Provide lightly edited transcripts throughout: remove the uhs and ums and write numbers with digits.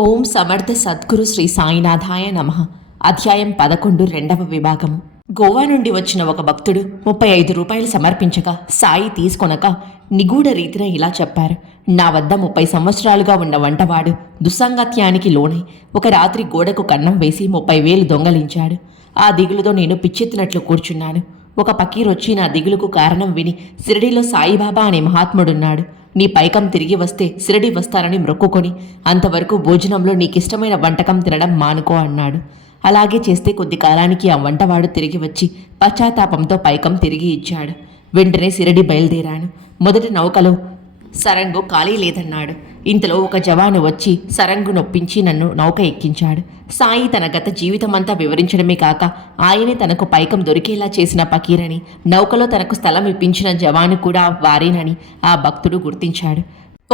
ఓం సమర్థ సద్గురు శ్రీ సాయినాథాయ నమః. అధ్యాయం 11 రెండవ విభాగము. గోవా నుండి వచ్చిన ఒక భక్తుడు 35 రూపాయలు సమర్పించగా సాయి తీసుకొనక నిగూఢ రీతిన ఇలా చెప్పారు. నా వద్ద 30 సంవత్సరాలుగా ఉన్న వంటవాడు దుస్సాంగత్యానికి లోనై ఒక రాత్రి గోడకు కన్నం వేసి 30,000 దొంగలించాడు. ఆ దిగులుతో నేను పిచ్చెత్తినట్లు కూర్చున్నాను. ఒక పకీర్ వచ్చి నా దిగులుకు కారణం విని షిరిడీలో సాయిబాబా అనే మహాత్ముడున్నాడు, నీ పైకం తిరిగి వస్తే షిరిడీ వస్తానని మొక్కుకొని అంతవరకు భోజనంలో నీకిష్టమైన వంటకం తినడం మానుకో అన్నాడు. అలాగే చేస్తే కొద్ది కాలానికి ఆ వంటవాడు తిరిగి వచ్చి పశ్చాత్తాపంతో పైకం తిరిగి ఇచ్చాడు. వెంటనే షిరిడీ బయలుదేరాను. మొదటి నౌకలో సరంగు ఖాళీ లేదన్నాడు. ఇంతలో ఒక జవాను వచ్చి సరంగు నొప్పించి నన్ను నౌక ఎక్కించాడు. సాయి తన గత జీవితమంతా వివరించడమే కాక ఆయనే తనకు పైకం దొరికేలా చేసిన పకీరని, నౌకలో తనకు స్థలం ఇప్పించిన జవాను కూడా వారేనని ఆ భక్తుడు గుర్తించాడు.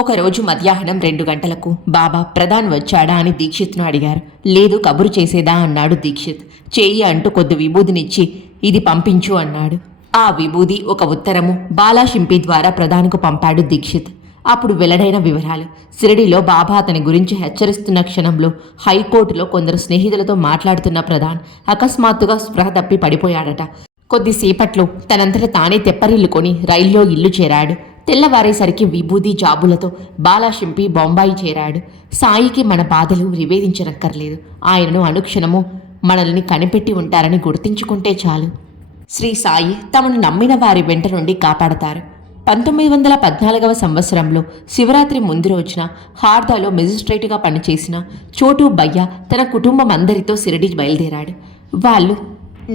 ఒకరోజు మధ్యాహ్నం 2 గంటలకు బాబా ప్రధాన్ వచ్చాడా అని దీక్షిత్ను అడిగారు. లేదు, కబురు చేసేదా అన్నాడు దీక్షిత్. చేయి అంటూ కొద్ది విభూదినిచ్చి ఇది పంపించు అన్నాడు. ఆ విభూది ఒక ఉత్తరము బాలాషింపి ద్వారా ప్రధాన్కు పంపాడు దీక్షిత్. అప్పుడు వెల్లడైన వివరాలు. షిరిడీలో బాబా అతని గురించి హెచ్చరిస్తున్న క్షణంలో హైకోర్టులో కొందరు స్నేహితులతో మాట్లాడుతున్న ప్రధాన్ అకస్మాత్తుగా స్పృహ తప్పి పడిపోయాడట. కొద్దిసేపట్లో తనంతట తానే తెప్పరిల్లుకొని రైల్లో ఇల్లు చేరాడు. తెల్లవారేసరికి విభూది జాబులతో బాలాషింపి బొంబాయి చేరాడు. సాయికి మన బాధలు నివేదించనక్కర్లేదు. ఆయనను అనుక్షణము మనల్ని కనిపెట్టి ఉంటారని గుర్తించుకుంటే చాలు. శ్రీ సాయి తమను నమ్మిన వారి వెంట నుండి కాపాడతారు. 1914వ సంవత్సరంలో శివరాత్రి ముందు రోజున హార్దాలో మెజిస్ట్రేటుగా పనిచేసిన చోటు బయ్య తన కుటుంబం అందరితో షిరిడీ బయలుదేరాడు. వాళ్ళు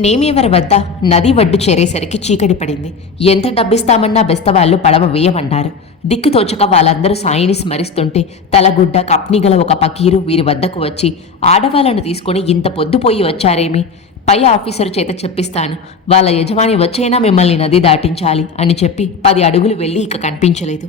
నేమేవరి వద్ద నది ఒడ్డు చేరేసరికి చీకటి పడింది. ఎంత డబ్బిస్తామన్నా బెస్తవాళ్ళు పడవ వేయమన్నారు. దిక్కుతోచక వాళ్ళందరూ సాయిని స్మరిస్తుంటే తలగుడ్డ కప్నిగల ఒక పకీరు వీరి వద్దకు వచ్చి, ఆడవాళ్లను తీసుకొని ఇంత పొద్దుపోయి వచ్చారేమి? పై ఆఫీసరు చేత చెప్పిస్తాను, వాళ్ళ యజమాని వచ్చైనా మిమ్మల్ని నది దాటించాలి అని చెప్పి 10 అడుగులు వెళ్ళి ఇక కనిపించలేదు.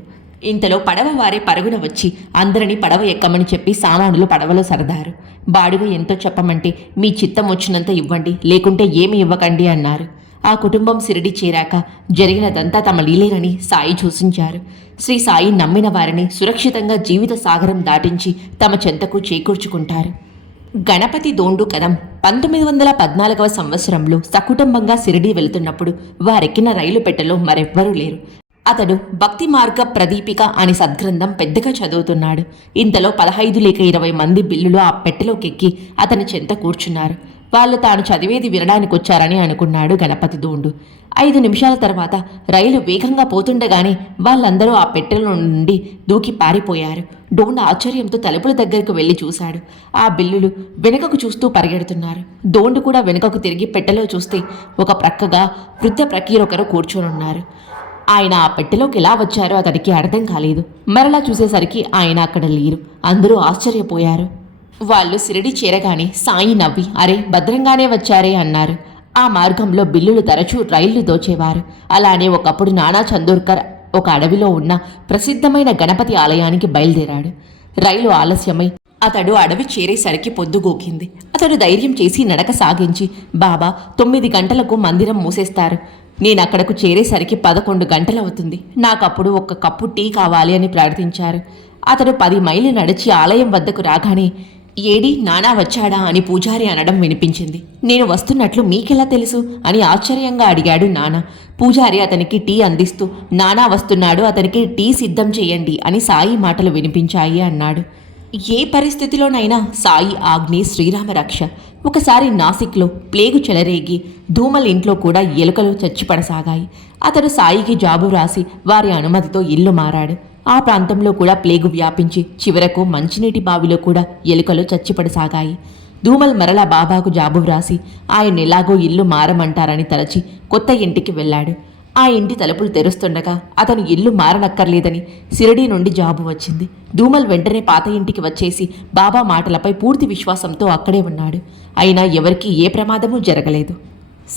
ఇంతలో పడవ వారే పరుగున వచ్చి అందరినీ పడవ ఎక్కమని చెప్పి సామానులు పడవలో సరదారు. బాడుగ ఎంతో చెప్పమంటే మీ చిత్తం వచ్చినంత ఇవ్వండి, లేకుంటే ఏమి ఇవ్వకండి అన్నారు. ఆ కుటుంబం షిరిడీ చేరాక జరిగినదంతా తమ లీలేనని సాయి సూచించారు. శ్రీ సాయి నమ్మిన వారిని సురక్షితంగా జీవిత సాగరం దాటించి తమ చెంతకు చేకూర్చుకుంటారు. గణపతి దోండు కదం 1914వ సంవత్సరంలో సకుటుంబంగా షిరిడీ వెళుతున్నప్పుడు వారెక్కిన రైలు పెట్టెలో మరెవ్వరూ లేరు. అతడు భక్తి మార్గ ప్రదీపిక అనే సద్గ్రంథం పెద్దగా చదువుతున్నాడు. ఇంతలో 15 లేక 20 మంది బిల్లులు ఆ పెట్టెలోకెక్కి అతని చెంత కూర్చున్నారు. వాళ్ళు తాను చదివేది వినడానికి వచ్చారని అనుకున్నాడు గణపతి దోండు. 5 నిమిషాల తర్వాత రైలు వేగంగా పోతుండగానే వాళ్ళందరూ ఆ పెట్టెలో నుండి దూకి పారిపోయారు. దోండు ఆశ్చర్యంతో తలుపుల దగ్గరకు వెళ్ళి చూశాడు. ఆ బిల్లులు వెనుకకు చూస్తూ పరిగెడుతున్నారు. దోండు కూడా వెనుకకు తిరిగి పెట్టెలో చూస్తే ఒక ప్రక్కగా వృద్ధ ప్రకీరొకరు కూర్చొనున్నారు. ఆయన ఆ పెట్టెలోకి ఎలా వచ్చారో అతడికి అర్థం కాలేదు. మరలా చూసేసరికి ఆయన అక్కడ లేరు. అందరూ ఆశ్చర్యపోయారు. వాళ్ళు షిరిడీ చేరగానే సాయి నవ్వి, అరే భద్రంగానే వచ్చారే అన్నారు. ఆ మార్గంలో బిల్లులు తరచూ రైళ్లు దోచేవారు. అలానే ఒకప్పుడు నానా చందోర్కర్ ఒక అడవిలో ఉన్న ప్రసిద్ధమైన గణపతి ఆలయానికి బయలుదేరాడు. రైలు ఆలస్యమై అతడు అడవి చేరేసరికి పొద్దుగూకింది. అతడు ధైర్యం చేసి నడక సాగించి, బాబా 9 గంటలకు మందిరం మూసేస్తారు, నేనక్కడకు చేరేసరికి 11 గంటలవుతుంది, నాకప్పుడు 1 కప్పు టీ కావాలి అని ప్రార్థించారు. అతడు 10 మైళ్ళు నడిచి ఆలయం వద్దకు రాగానే, ఏడి నానా వచ్చాడా అని పూజారి అనడం వినిపించింది. నేను వస్తున్నట్లు మీకెలా తెలుసు అని ఆశ్చర్యంగా అడిగాడు నానా. పూజారి అతనికి టీ అందిస్తూ, నానా వస్తున్నాడు, అతనికి టీ సిద్ధం చేయండి అని సాయి మాటలు వినిపించాయి అన్నాడు. ఏ పరిస్థితిలోనైనా సాయి ఆజ్ఞే శ్రీరామ రక్ష. ఒకసారి నాసిక్లో ప్లేగు చెలరేగి ధూమల్ ఇంట్లో కూడా ఎలుకలు చచ్చిపడసాగాయి. అతడు సాయికి జాబు రాసి వారి అనుమతితో ఇల్లు మారాడు. ఆ ప్రాంతంలో కూడా ప్లేగు వ్యాపించి చివరకు మంచినీటి బావిలో కూడా ఎలుకలు చచ్చిపడసాగాయి. ధూమల్ మరలా బాబాకు జాబు వ్రాసి ఆయన ఎలాగో ఇల్లు మారమంటారని తలచి కొత్త ఇంటికి వెళ్ళాడు. ఆ ఇంటి తలుపులు తెరుస్తుండగా అతను ఇల్లు మారనక్కర్లేదని షిరిడీ నుండి జాబు వచ్చింది. ధూమల్ వెంటనే పాత ఇంటికి వచ్చేసి బాబా మాటలపై పూర్తి విశ్వాసంతో అక్కడే ఉన్నాడు. అయినా ఎవరికీ ఏ ప్రమాదమూ జరగలేదు.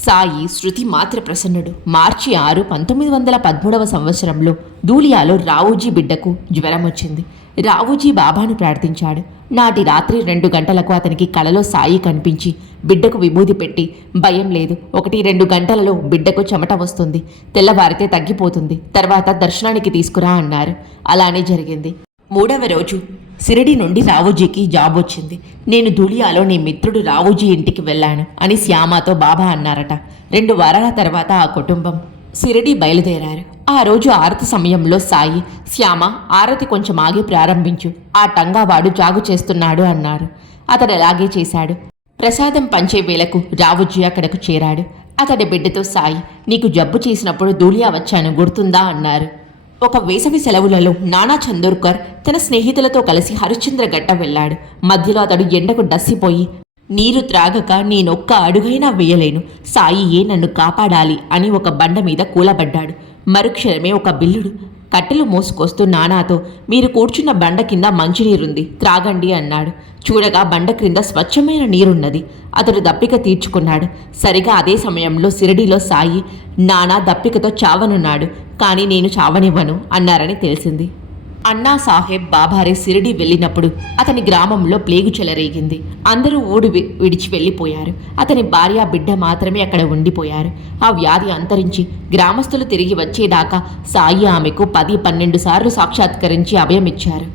సాయి శృతి మాత్ర ప్రసన్నుడు. మార్చి 6, 1913వ సంవత్సరంలో ధూలియాలో రావుజీ బిడ్డకు జ్వరం వచ్చింది. రావుజీ బాబాను ప్రార్థించాడు. నాటి రాత్రి 2 గంటలకు అతనికి కలలో సాయి కనిపించి బిడ్డకు విభూది పెట్టి, భయం లేదు, 1-2 గంటలలో బిడ్డకు చెమట వస్తుంది, తెల్లవారితే తగ్గిపోతుంది, తర్వాత దర్శనానికి తీసుకురా అన్నారు. అలానే జరిగింది. 3వ రోజు సిరిడి నుండి రావుజీకి జాబ్ వచ్చింది. నేను ధూళియాలో నీ మిత్రుడు రావుజీ ఇంటికి వెళ్ళాను అని శ్యామతో బాబా అన్నారట. 2 వారాల తర్వాత ఆ కుటుంబం సిరిడి బయలుదేరారు. ఆ రోజు ఆరతి సమయంలో సాయి, శ్యామ ఆరతి కొంచెం ఆగి ప్రారంభించు, ఆ టంగావాడు జాగు చేస్తున్నాడు అన్నారు. అతడు అలాగే చేశాడు. ప్రసాదం పంచే వేళకు రావుజీ అక్కడకు చేరాడు. అతడి బిడ్డతో సాయి, నీకు జబ్బు చేసినప్పుడు ధూళియా వచ్చాను గుర్తుందా అన్నారు. ఒక వేసవి సెలవులలో నానా చందోర్కర్ తన స్నేహితులతో కలిసి హరిశ్చంద్ర గట్ట వెళ్ళాడు. మధ్యలో అతడు ఎండకు డస్సిపోయి, నీరు త్రాగక నేనొక్క అడుగైనా వేయలేను, సాయియే నన్ను కాపాడాలి అని ఒక బండ మీద కూలబడ్డాడు. మరుక్షణమే ఒక బిల్లుడు కట్టెలు మోసుకొస్తూ నానాతో, మీరు కూర్చున్న బండ కింద మంచినీరుంది, త్రాగండి అన్నాడు. చూడగా బండ క్రింద స్వచ్ఛమైన నీరున్నది. అతడు దప్పిక తీర్చుకున్నాడు. సరిగా అదే సమయంలో సిరిడిలో సాయి, నానా దప్పికతో చావనున్నాడు, కానీ నేను చావనివ్వను అన్నారని తెలిసింది. అన్నా సాహెబ్ బాబారే సిరిడి వెళ్ళినప్పుడు అతని గ్రామంలో ప్లేగు చెలరేగింది. అందరూ ఊడు విడిచి వెళ్ళిపోయారు. అతని భార్య బిడ్డ మాత్రమే అక్కడ ఉండిపోయారు. ఆ వ్యాధి అంతరించి గ్రామస్తులు తిరిగి వచ్చేదాకా సాయి ఆమెకు 10-12 సార్లు సాక్షాత్కరించి అభయమిచ్చారు.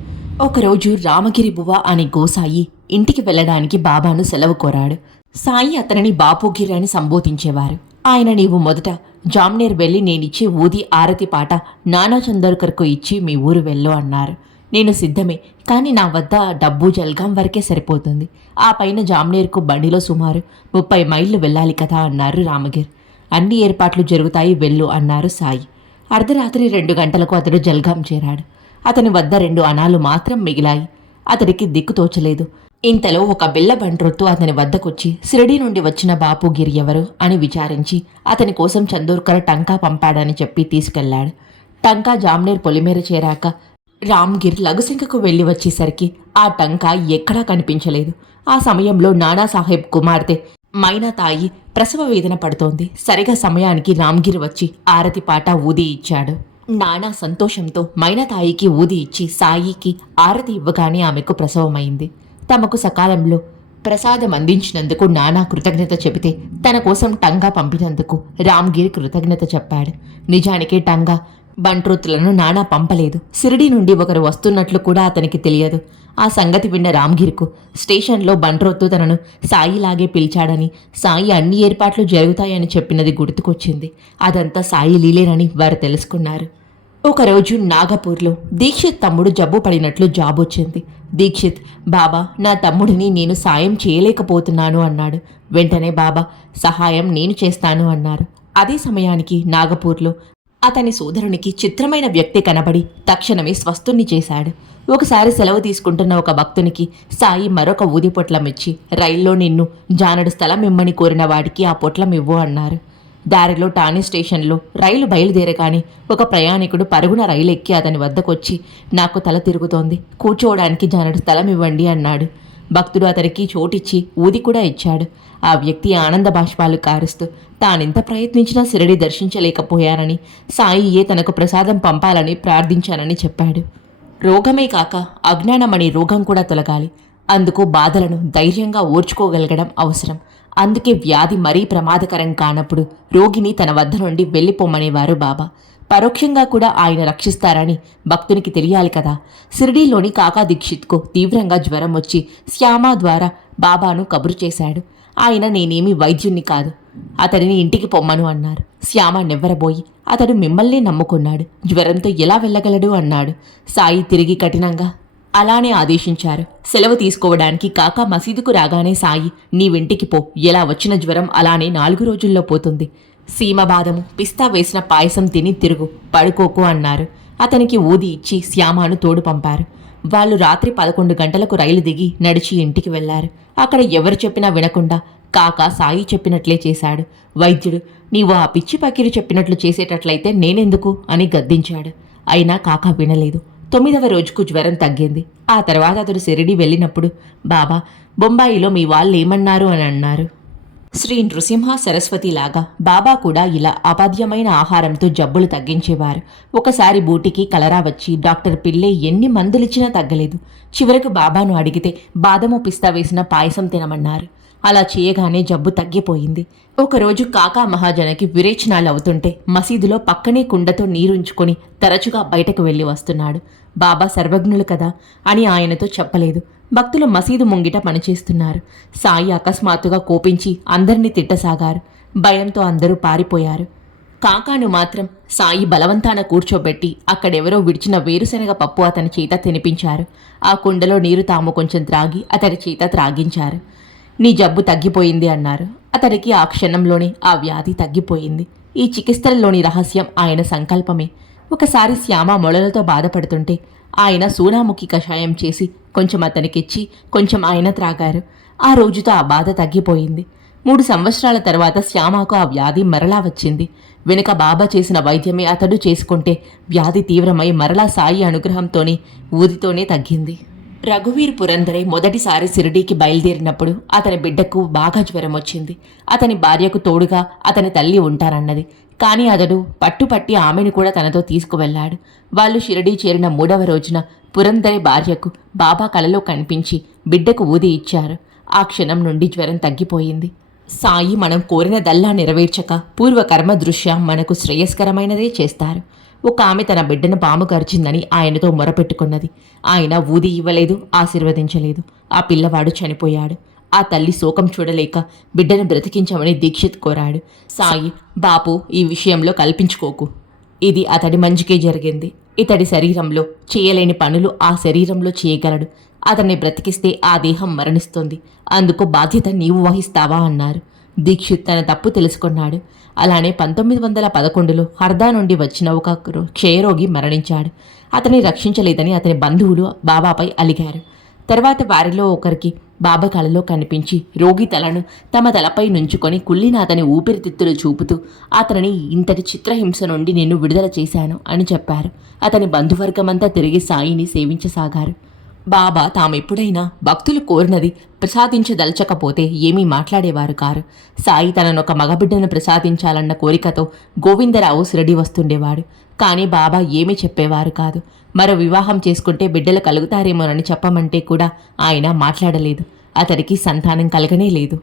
ఒకరోజు రామగిరి బువ్వ అనే గోసాయి ఇంటికి వెళ్ళడానికి బాబాను సెలవు కోరాడు. సాయి అతనిని బాపుగిరి అని సంబోధించేవారు. ఆయన, నీవు మొదట జామ్నేర్ వెళ్ళి నేనిచ్చే ఊది ఆరతి పాట నానా చందోర్కర్కు ఇచ్చి మీ ఊరు వెళ్ళు అన్నారు. నేను సిద్ధమే, కానీ నా వద్ద డబ్బు జల్గాం వరకే సరిపోతుంది. ఆ పైన జామ్నేర్కు బండిలో సుమారు 30 మైళ్ళు వెళ్ళాలి కదా అన్నారు రామగిర్. అన్ని ఏర్పాట్లు జరుగుతాయి, వెళ్ళు అన్నారు సాయి. అర్ధరాత్రి 2 గంటలకు అతడు జల్గాం చేరాడు. అతని వద్ద 2 అణాలు మాత్రం మిగిలాయి. అతడికి దిక్కు తోచలేదు. ఇంతలో ఒక బిళ్ళ బంట్రొత్తు అతని వద్దకొచ్చి, సిరిడి నుండి వచ్చిన బాపుగిరి ఎవరు అని విచారించి అతని కోసం చందోర్కర్ టంకా పంపాడని చెప్పి తీసుకెళ్లాడు. టంకా జామ్నేర్ పొలిమేర చేరాక రామ్గిర్ లఘుశంకకు వెళ్లి వచ్చేసరికి ఆ టంకా ఎక్కడా కనిపించలేదు. ఆ సమయంలో నానాసాహెబ్ కుమార్తె మైనాతాయి ప్రసవ వేదన పడుతోంది. సరిగా సమయానికి రామ్గిర్ వచ్చి ఆరతి పాట ఊది ఇచ్చాడు. నానా సంతోషంతో మైనాతాయికి ఊది ఇచ్చి సాయికి ఆరతి ఇవ్వగానే ఆమెకు ప్రసవమైంది. తమకు సకాలంలో ప్రసాదం అందించినందుకు నానా కృతజ్ఞత చెబితే తన కోసం టంగా పంపినందుకు రామ్గిర్ కృతజ్ఞత చెప్పాడు. నిజానికి టంగా బంట్రోతులను నానా పంపలేదు. సిరిడి నుండి ఒకరు వస్తున్నట్లు కూడా అతనికి తెలియదు. ఆ సంగతి విన్న రామ్గిర్కు స్టేషన్లో బంట్రోత్తు తనను సాయిలాగే పిలిచాడని, సాయి అన్ని ఏర్పాట్లు జరుగుతాయని చెప్పినది గుర్తుకొచ్చింది. అదంతా సాయి లీలేనని వారు తెలుసుకున్నారు. ఒకరోజు నాగపూర్లో దీక్షిత్ తమ్ముడు జబ్బు పడినట్లు జాబ్ వచ్చింది. దీక్షిత్, బాబా, నా తమ్ముడిని నేను సాయం చేయలేకపోతున్నాను అన్నాడు. వెంటనే బాబా, సహాయం నేను చేస్తాను అన్నారు. అదే సమయానికి నాగపూర్లో అతని సోదరునికి చిత్రమైన వ్యక్తి కనబడి తక్షణమే స్వస్థుణ్ణి చేశాడు. ఒకసారి సెలవు తీసుకుంటున్న ఒక భక్తునికి సాయి మరొక ఊది పొట్లమిచ్చి, రైల్లో నిన్ను జానడు స్థలం ఇమ్మని కోరిన వాడికి ఆ పొట్లం ఇవ్వు అన్నారు. దారిలో టానీ స్టేషన్లో రైలు బయలుదేరగానే ఒక ప్రయాణికుడు పరుగున రైలు ఎక్కి అతని వద్దకొచ్చి, నాకు తల తిరుగుతోంది, కూర్చోవడానికి జానడు స్థలం ఇవ్వండి అన్నాడు. భక్తుడు అతనికి చోటిచ్చి ఊది కూడా ఇచ్చాడు. ఆ వ్యక్తి ఆనంద బాష్పాలు కారుస్తూ తానెంత ప్రయత్నించినా సిరిడి దర్శించలేకపోయానని, సాయియే తనకు ప్రసాదం పంపాలని ప్రార్థించానని చెప్పాడు. రోగమే కాక అజ్ఞానమనే రోగం కూడా తొలగాలి. అందుకు బాధలను ధైర్యంగా ఓర్చుకోగలగడం అవసరం. అందుకే వ్యాధి మరీ ప్రమాదకరం కానప్పుడు రోగిని తన వద్ద నుండి వెళ్ళిపోమనేవారు బాబా. పరోక్షంగా కూడా ఆయన రక్షిస్తారని భక్తునికి తెలియాలి కదా. షిరిడీలోని కాకా దీక్షిత్కు తీవ్రంగా జ్వరం వచ్చి శ్యామ ద్వారా బాబాను కబురు చేశాడు. ఆయన, నేనేమీ వైద్యుణ్ణి కాదు, అతడిని ఇంటికి పొమ్మను అన్నారు. శ్యామ నివ్వరబోయి, అతడు మిమ్మల్నే నమ్ముకున్నాడు, జ్వరంతో ఎలా వెళ్ళగలడు అన్నాడు. సాయి తిరిగి కఠినంగా అలానే ఆదేశించారు. సెలవు తీసుకోవడానికి కాకా మసీదుకు రాగానే సాయి, నీవింటికి పో, ఎలా వచ్చిన జ్వరం అలానే 4 రోజుల్లో పోతుంది. సీమబాదము పిస్తా వేసిన పాయసం తిని తిరుగు, పడుకోకు అన్నారు. అతనికి ఊది ఇచ్చి శ్యామను తోడు పంపారు. వాళ్ళు రాత్రి 11 గంటలకు రైలు దిగి నడిచి ఇంటికి వెళ్లారు. అక్కడ ఎవరు చెప్పినా వినకుండా కాకా సాయి చెప్పినట్లే చేశాడు. వైద్యుడు, నీవు ఆ పిచ్చి పకీరు చెప్పినట్లు చేసేటట్లయితే నేనెందుకు అని గద్దించాడు. అయినా కాకా వినలేదు. 9వ రోజుకు జ్వరం తగ్గింది. ఆ తర్వాత అతడు షిరిడి వెళ్ళినప్పుడు, బాబా, బొంబాయిలో మీ వాళ్ళు ఏమన్నారు అని అన్నారు. శ్రీ నృసింహ సరస్వతిలాగా బాబా కూడా ఇలా అపాధ్యమైన ఆహారంతో జబ్బులు తగ్గించేవారు. ఒకసారి బూటికి కలరా వచ్చి డాక్టర్ పిల్లే ఎన్ని మందులిచ్చినా తగ్గలేదు. చివరకు బాబాను అడిగితే బాదము పిస్తా వేసిన పాయసం తినమన్నారు. అలా చేయగానే జబ్బు తగ్గిపోయింది. ఒకరోజు కాకా మహాజనకి విరేచనాలు అవుతుంటే మసీదులో పక్కనే కుండతో నీరుంచుకొని తరచుగా బయటకు వెళ్ళి వస్తున్నాడు. బాబా సర్వజ్ఞులు కదా అని ఆయనతో చెప్పలేదు. భక్తులు మసీదు ముంగిట పనిచేస్తున్నారు. సాయి అకస్మాత్తుగా కోపించి అందరినీ తిట్టసాగారు. భయంతో అందరూ పారిపోయారు. కాకాను మాత్రం సాయి బలవంతాన కూర్చోబెట్టి అక్కడెవరో విడిచిన వేరుశనగ పప్పు అతని చేత తినిపించారు. ఆ కుండలో నీరు తాము కొంచెం త్రాగి అతడి చేత త్రాగించారు. నీ జబ్బు తగ్గిపోయింది అన్నారు. అతడికి ఆ క్షణంలోనే ఆ వ్యాధి తగ్గిపోయింది. ఈ చికిత్సలలోని రహస్యం ఆయన సంకల్పమే. ఒకసారి శ్యామ మొళలతో బాధపడుతుంటే ఆయన సూనాముఖి కషాయం చేసి కొంచెం అతనికిచ్చి కొంచెం ఆయన త్రాగారు. ఆ రోజుతో ఆ బాధ తగ్గిపోయింది. 3 సంవత్సరాల తర్వాత శ్యామకు ఆ వ్యాధి మరలా వచ్చింది. వెనుక బాబా చేసిన వైద్యమే అతడు చేసుకుంటే వ్యాధి తీవ్రమై మరలా సాయి అనుగ్రహంతోనే ఊదితోనే తగ్గింది. రఘువీర్ పురందరే మొదటిసారి షిరిడీకి బయలుదేరినప్పుడు అతని బిడ్డకు బాగా జ్వరం వచ్చింది. అతని భార్యకు తోడుగా అతని తల్లి ఉంటారన్నది. కానీ అతడు పట్టుపట్టి ఆమెను కూడా తనతో తీసుకువెళ్లాడు. వాళ్ళు షిరిడీ చేరిన 3వ రోజున పురందరే భార్యకు బాబా కలలో కనిపించి బిడ్డకు ఊది ఇచ్చారు. ఆ క్షణం నుండి జ్వరం తగ్గిపోయింది. సాయి మనం కోరినదల్లా నెరవేర్చక పూర్వకర్మ దృష్ట్యా మనకు శ్రేయస్కరమైనదే చేస్తారు. ఒక ఆమె తన బిడ్డను పాము గరిచిందని ఆయనతో మొరపెట్టుకున్నది. ఆయన ఊది ఇవ్వలేదు, ఆశీర్వదించలేదు. ఆ పిల్లవాడు చనిపోయాడు. ఆ తల్లి శోకం చూడలేక బిడ్డను బ్రతికించమని దీక్షిత్ కోరాడు. సాయి, బాపు ఈ విషయంలో కల్పించుకోకు. ఇది అతడి మంచికే జరిగింది. ఇతడి శరీరంలో చేయలేని పనులు ఆ శరీరంలో చేయగలడు. అతన్ని బ్రతికిస్తే ఆ దేహం మరణిస్తుంది. అందుకు బాధ్యత నీవు వహిస్తావా అన్నారు. దీక్షిత్ తన తప్పు తెలుసుకున్నాడు. అలానే 1911లో హర్దా నుండి వచ్చిన ఒక క్షయరోగి మరణించాడు. అతన్ని రక్షించలేదని అతని బంధువులు బాబాపై అలిగారు. తర్వాత వారిలో ఒకరికి బాబా కలలో కనిపించి రోగి తలను తమ తలపై నుంచుకొని కుళ్ళిన అతని ఊపిరితిత్తులు చూపుతూ అతనిని ఇంతటి చిత్రహింస నుండి నేను విడుదల చేశాను అని చెప్పారు. అతని బంధువర్గమంతా తిరిగి సాయిని సేవించసాగారు. బాబా తామెప్పుడైనా భక్తులు కోరినది ప్రసాదించదలచకపోతే ఏమీ మాట్లాడేవారు కారు. సాయి తననొక మగబిడ్డను ప్రసాదించాలన్న కోరికతో గోవిందరావు షిరిడి వస్తుండేవాడు. కానీ బాబా ఏమీ చెప్పేవారు కాదు. మరో వివాహం చేసుకుంటే బిడ్డలు కలుగుతారేమోనని చెప్పమంటే కూడా ఆయన మాట్లాడలేదు. అతడికి సంతానం కలగనే లేదు.